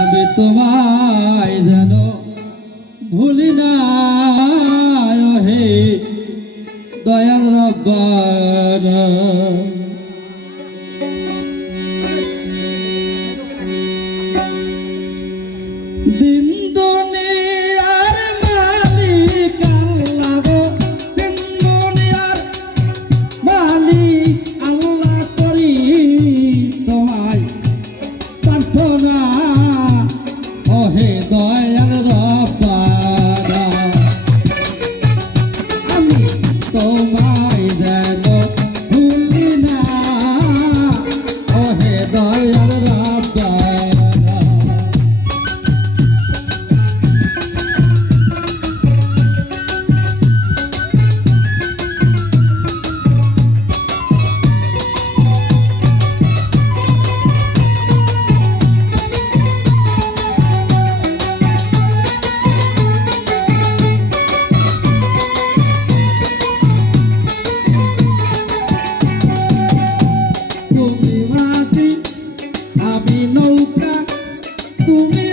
আমি তোমায় যেন ভুলি না হে দয়াল রব্বানা। দিন দুনিয়ার মালিক আল্লাহ গো, দিন দুনিয়ার মালিক আল্লাহ করি তোমায় প্রার্থনা ওহে দয়াল রব্বানা। আমি তোমায় যেন ভুলি না ওহে দয়াল রব্বানা। তুমি মাঝি আমি নৌকা, তুমি